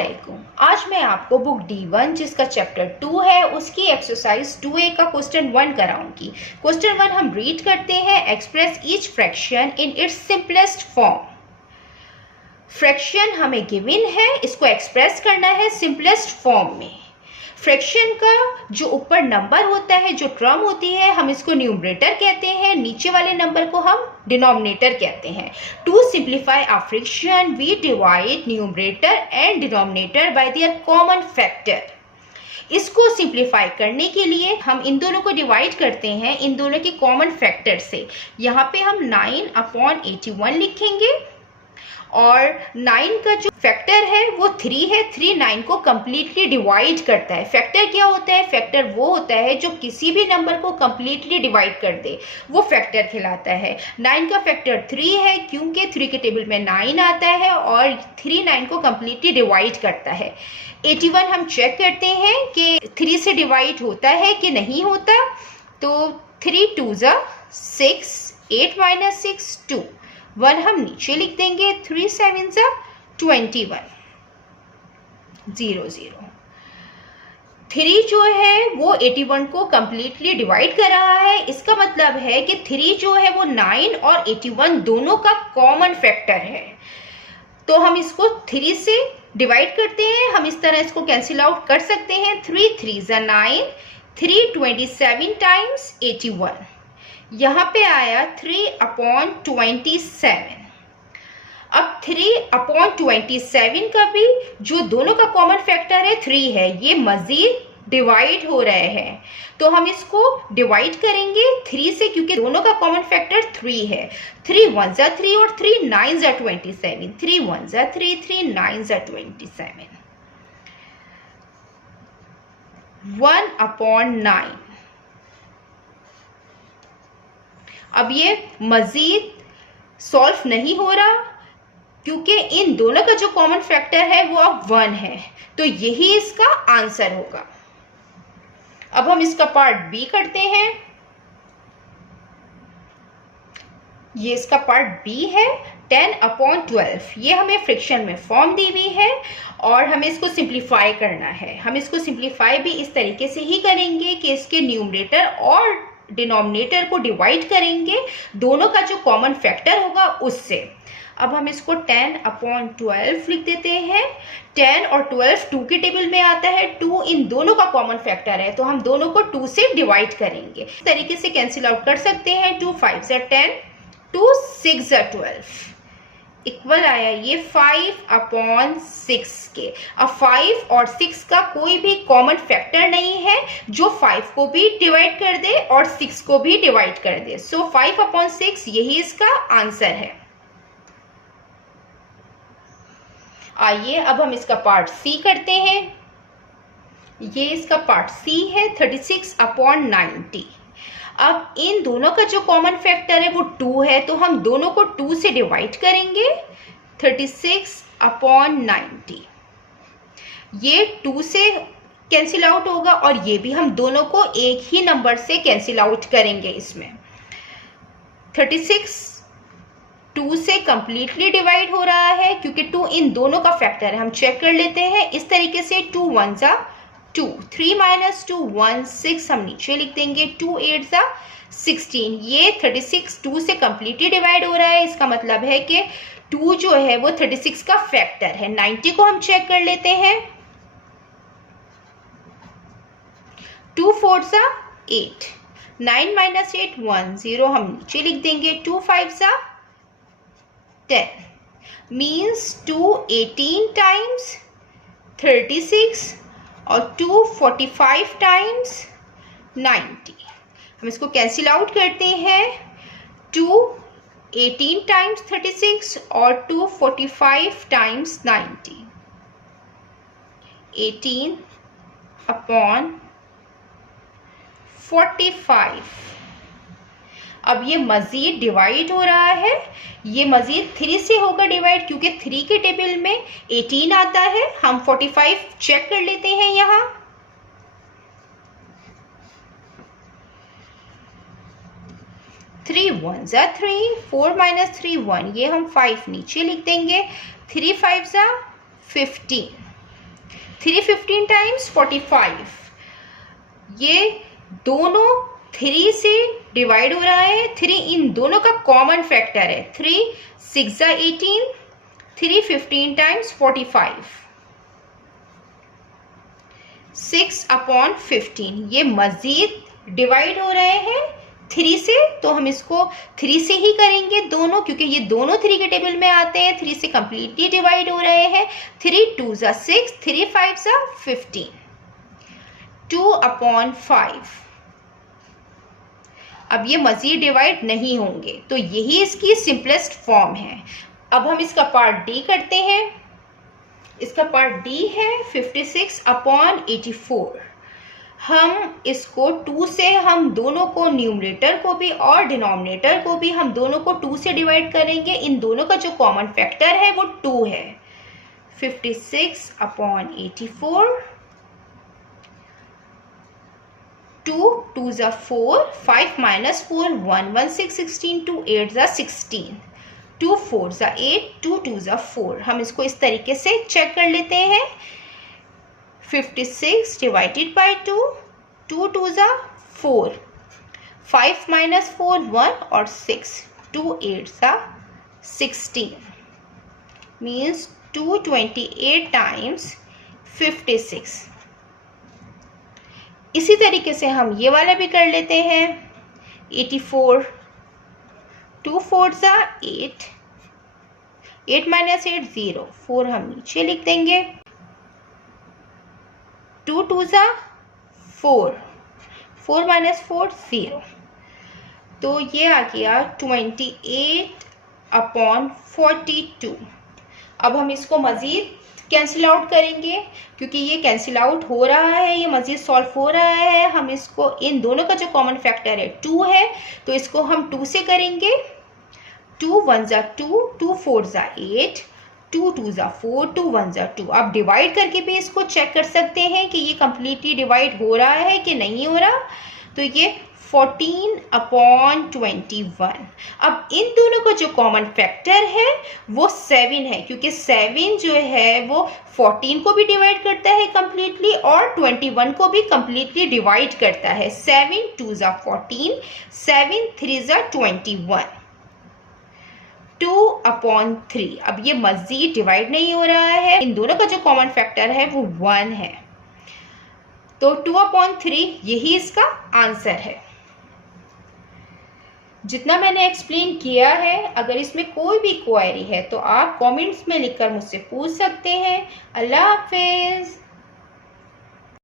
अस्सलामुअलैकुम। आज मैं आपको बुक D1 जिसका चैप्टर 2 है उसकी एक्सरसाइज 2A का क्वेश्चन 1 कराऊंगी। क्वेश्चन 1 हम रीड करते हैं। Express each fraction in its simplest form. Fraction हमें गिवन है, इसको एक्सप्रेस करना है सिंपलेस्ट फॉर्म में। फ्रैक्शन का जो ऊपर नंबर होता है, जो टर्म होती है, हम इसको न्यूमरेटर कहते हैं, नीचे वाले नंबर को हम डिनोमिनेटर कहते हैं। To simplify a fraction we divide numerator and denominator by their common factor. इसको सिंप्लीफाई करने के लिए हम इन दोनों को डिवाइड करते हैं इन दोनों के कॉमन फैक्टर से। यहाँ पे हम 9/81 लिखेंगे और 9 का जो फैक्टर है वो 3 है। 3 9 को कंप्लीटली डिवाइड करता है। फैक्टर क्या होता है? फैक्टर वो होता है जो किसी भी नंबर को कंप्लीटली डिवाइड कर दे, वो फैक्टर कहलाता है। 9 का फैक्टर 3 है क्योंकि 3 के टेबल में 9 आता है और 3 9 को कंप्लीटली डिवाइड करता है। 81 हम चेक करते हैं कि 3 से डिवाइड होता है कि नहीं होता। तो 3 2 6, 8 - 6 2, 1 हम नीचे लिख देंगे। 3 7 21, 0 0। 3 जो है वो 81 को कंप्लीटली डिवाइड कर रहा है। इसका मतलब है कि 3 जो है वो 9 और 81 दोनों का कॉमन फैक्टर है। तो हम इसको 3 से डिवाइड करते हैं। हम इस तरह इसको कैंसिल आउट कर सकते हैं। 3 3 9, 3 27 टाइम्स 81। यहाँ पे आया 3/27। अब 3/27 का भी जो दोनों का कॉमन फैक्टर है 3 है, ये मजीद डिवाइड हो रहे हैं। तो हम इसको डिवाइड करेंगे 3 से क्योंकि दोनों का कॉमन फैक्टर 3 है। 3 1 3 और 3 9 27। 3 1 3, 3 9 27। 1/9। अब ये मजीद सॉल्व नहीं हो रहा क्योंकि इन दोनों का जो कॉमन फैक्टर है वो अब 1 है। तो यही इसका आंसर होगा। अब हम इसका पार्ट बी करते हैं। ये इसका पार्ट बी है। 10/12 ये हमें फ्रैक्शन में फॉर्म दी हुई है और हमें इसको सिंप्लीफाई करना है। हम इसको सिंप्लीफाई भी इस तरीके से ही करेंगे कि इसके न्यूमरेटर और डिनोमिनेटर को डिवाइड करेंगे दोनों का जो कॉमन फैक्टर होगा उससे। अब हम इसको 10/12 लिख देते हैं। 10 और 12 2 के टेबल में आता है। 2 इन दोनों का कॉमन फैक्टर है तो हम दोनों को 2 से डिवाइड करेंगे। इस तरीके से कैंसिल आउट कर सकते हैं। 2 5 10, 2 6 12 इक्वल आया ये 5/6 के। अब 5 और 6 का कोई भी कॉमन फैक्टर नहीं है जो 5 को भी डिवाइड कर दे और 6 को भी डिवाइड कर दे। सो 5/6 यही इसका आंसर है। आइए अब हम इसका पार्ट सी करते हैं। ये इसका पार्ट सी है। 36/90। अब इन दोनों का जो कॉमन फैक्टर है वो 2 है तो हम दोनों को 2 से डिवाइड करेंगे। 36/90 ये 2 से कैंसिल आउट होगा और ये भी हम दोनों को एक ही नंबर से कैंसिल आउट करेंगे। इसमें 36 2 से कंप्लीटली डिवाइड हो रहा है क्योंकि 2 इन दोनों का फैक्टर है। हम चेक कर लेते हैं इस तरीके से। 2 1 2, 3 - 2 1 6 हम नीचे लिख देंगे। 2 8 16 ये 36 2 से कंप्लीटली डिवाइड हो रहा है। इसका मतलब है कि 2 जो है वो 36 का फैक्टर है। 90 को हम चेक कर लेते हैं। 2 4 8, 9 - 8 1 0 हम नीचे लिख देंगे। 2 5 10 मीन्स 2 18 टाइम्स 36 और 2 45 टाइम्स 90। हम इसको कैंसिल आउट करते हैं। 2 18 टाइम्स 36 और 2 45 टाइम्स 90। 18/45। अब ये मजीद डिवाइड हो रहा है। ये मजीद 3 से होगा डिवाइड क्योंकि 3 के टेबल में 18 आता है। हम 45 चेक कर लेते हैं। यहाँ 3 1 3, 4 - 3 1 ये हम 5 नीचे लिख देंगे। 3 5 15, 3 15 टाइम्स 45, ये दोनों 3 से डिवाइड हो रहा है। 3 इन दोनों का कॉमन फैक्टर है। 3 6 18, 3 15 टाइम्स 45, 6/15। ये मजीद डिवाइड हो रहे हैं 3 से, तो हम इसको 3 से ही करेंगे दोनों, क्योंकि ये दोनों 3 के टेबल में आते हैं। 3 से कंप्लीटली डिवाइड हो रहे हैं। 3 2 6, 3 5 15, 2/5। अब ये मजीद डिवाइड नहीं होंगे, तो यही इसकी सिंपलेस्ट फॉर्म है। अब हम इसका पार्ट डी करते हैं। इसका पार्ट डी है 56/84। हम इसको 2 से, हम दोनों को, न्यूमरेटर को भी और डिनोमिनेटर को भी, हम दोनों को 2 से डिवाइड करेंगे। इन दोनों का जो कॉमन फैक्टर है वो 2 है। 56/84, 2 2 4, 5 - 4 1 1 6 16, 2 8 16, 2 4 8, 2 2 4। हम इसको इस तरीके से चेक कर लेते हैं। 56 डिवाइडेड बाई 2, 2 2 4, 5 - 4 1 और 6, 2 8 16, मीन्स 228 टाइम्स 56। इसी तरीके से हम ये वाला भी कर लेते हैं। 84, 2 4 8, 8 - 8 0, 4 हम नीचे लिख देंगे। 2 2 4, 4 - 4 0, तो ये आ गया 28/42। अब हम इसको मज़ीद कैंसिल आउट करेंगे, क्योंकि ये कैंसिल आउट हो रहा है, ये मज़ीद सॉल्व हो रहा है। हम इसको, इन दोनों का जो कॉमन फैक्टर है 2 है, तो इसको हम 2 से करेंगे। 2 1 2, 2 4 8, 2 2 4, 2 1 2। आप डिवाइड करके भी इसको चेक कर सकते हैं कि ये कम्प्लीटली डिवाइड हो रहा है कि नहीं हो रहा। तो ये 14/21। अब इन दोनों का जो कॉमन फैक्टर है वो 7 है, क्योंकि 7 जो है वो 14 को भी डिवाइड करता है कम्प्लीटली और 21 को भी कम्प्लीटली डिवाइड करता है। 7 2 14, 7 3 21, 2/3। अब ये मजीद डिवाइड नहीं हो रहा है। इन दोनों का जो कॉमन फैक्टर है वो 1 है, तो 2/3 यही इसका आंसर है। जितना मैंने एक्सप्लेन किया है, अगर इसमें कोई भी क्वेरी है तो आप कमेंट्स में लिखकर मुझसे पूछ सकते हैं। अल्लाह हाफिज़।